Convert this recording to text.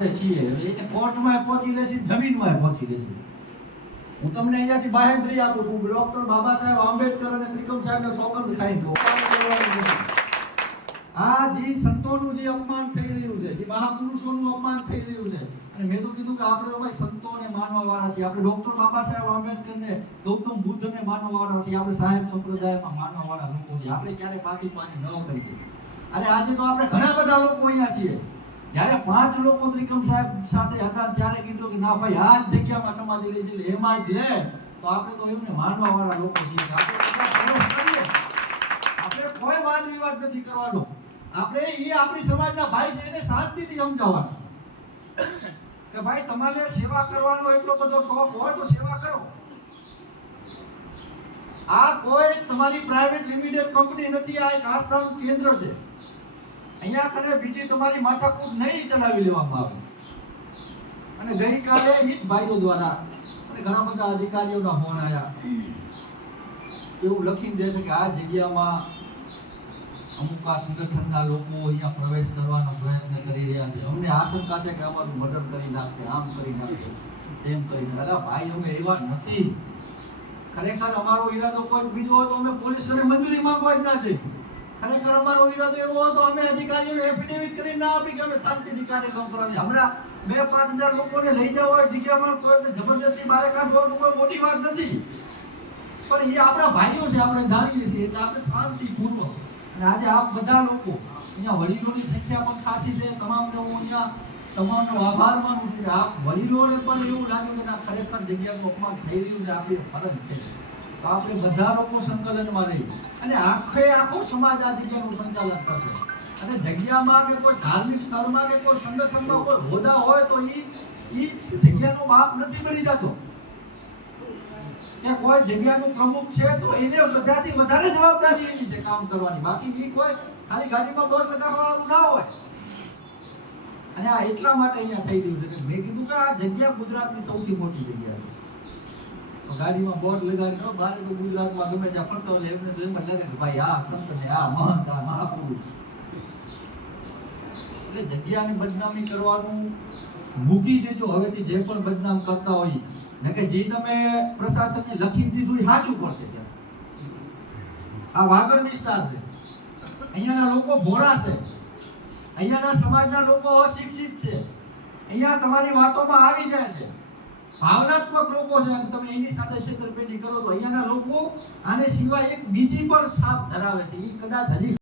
છીએ એને હું તમને અહીંયાથી બાહેંધરી આપું છું. આંબેડકર અને આ જે સંતોનું જે અપમાન થઈ રહ્યું છે, જે મહાપુરુષોનું અપમાન થઈ રહ્યું છે મેં તો કીધું કે આપણે સંતો સંતોને માનવા વાળા છીએ. આપણે ડોક્ટર બાબા સાહેબ આંબેડકરને, ગૌતમ બુદ્ધને માનવા વાળા છીએ. આપણે સાહેબ સંપ્રદાયમાં માનવા વાળા લોકો છીએ. આપણે ક્યારે પાછી પાણી ન કરી અને આજે તો આપણે ઘણા બધા લોકો અહીંયા છીએ. જ્યારે પાંચ લોકો ત્રિકમ સાહેબ સાથે હતા, ત્યારે કીધું કે, ના ભાઈ, આ જ જગ્યામાં સમાધિ રહી છે એમાં જ લે તો આપણે તો એમને માનવા વાળા લોકો છીએ. આપણે કોઈ વાદ વિવાદ નથી કરવાનો. આપણે એ આપણી સમાજના ભાઈ છે, એને શાંતિથી સમજાવવાનું. કે ભાઈ, તમારે સેવા કરવાનો એટલો બધો શોખ હોય તો સેવા કરો. આ કોઈ તમારી પ્રાઇવેટ લિમિટેડ કંપની નથી, આ એક આસ્થાનું કેન્દ્ર છે. અહીંયા કને બીજી તમારી માથાકૂટ નહીં ચલાવી લેવામાં આવે. અને ગઈકાલે એ ભાઈઓ દ્વારા અને ઘણા બધા અધિકારીઓના ફોન આવ્યા એવું લખીને દે છે કે આ જગ્યામાં અમુક આ સંગઠનના લોકો અહીંયા પ્રવેશ કરવાનો પ્રયત્ન કરી રહ્યા છે. અમને આશંકા છે કે અમારું મર્ડર કરી નાખશે આમ કરી નાખશે તેમ કરી નાખશે ભાઈ, અમે એવા નથી. ખરેખર અમારો ઈરાદો કોઈ બીજો હોય તો અમે પોલીસ મંજૂરી માંગવા જ ના જઈએ ખરેખર અમારો ઈરાદો એવો હતો, અમે અધિકારીઓને એફિડેવિટ કરી ના આપી કે અમે શાંતિથી કાર્યક્રમ કરવાની હમણાં બે પાંચ હજાર લોકોને લઈ જવા હોય જગ્યામાં કોઈ જબરદસ્તી બહાર કાઢવો તો કોઈ મોટી વાત નથી. પણ એ આપણા ભાઈઓ છે, આપણે જાણીએ છીએ, એટલે આપણે શાંતિપૂર્વક. અને આજે આપ બધા લોકો, અહીંયા વડીલોની સંખ્યા પણ ખાસી છે, તમામને હું અહીંયા તમામનો આભાર માનું છું કે આપ વડીલોને પણ એવું લાગ્યું કે ખરેખર જગ્યાનું અપમાન થઈ રહ્યું છે, આપણી ફરજ છે. આપણે બધા લોકો સંકલનમાં રહી અને આખે આખો સમાજ આ સંચાલન કરશે. અને જગ્યામાં કે કોઈ ધાર્મિક સ્થળમાં કે કોઈ સંગઠનમાં કોઈ હોદા હોય તો એ એ જગ્યાનો બાપ નથી બની જતો. કે કોઈ જગ્યાનું પ્રમુખ છે તો એને બધાથી વધારે જવાબદારી એની છે કામ કરવાની. બાકી એ કોઈ ખાલી ગાડીમાં બોર્ડ લગાવવાનું ના હોય. અને આ એટલા માટે અહીંયા થઈ રહ્યું છે કે મેં કીધું કે આ જગ્યા ગુજરાતની સૌથી મોટી જગ્યા છે. ગાડીમાં બોર્ડ લગાવી બારે તો ગુજરાતમાં ગમે ત્યાં ફરતો એટલે એમને તો એમ જ લાગે કે, ભાઈ, આ સંત છે આ મહંત, આ મહાપુરુષ. એટલે જગ્યાની બદનામી કરવાનું મૂકી દેજો. હવેથી જે પણ બદનામ કરતા હોય, ને કે જે તમે પ્રશાસનને લખી દીધું એ સાચું પડશે આ વાગડ વિસ્તાર છે. અહીંયાના લોકો ભોળા છે. અહીંયાના સમાજના લોકો અશિક્ષિત છે. અહીંયા તમારી વાતોમાં આવી જાય છે. ભાવનાત્મક લોકો છે. તમે એની સાથે છેતરપિંડી કરો તો અહીંયાના લોકો આને સિવાય એક બીજી પણ છાપ ધરાવે છે. એ કદાચ હજી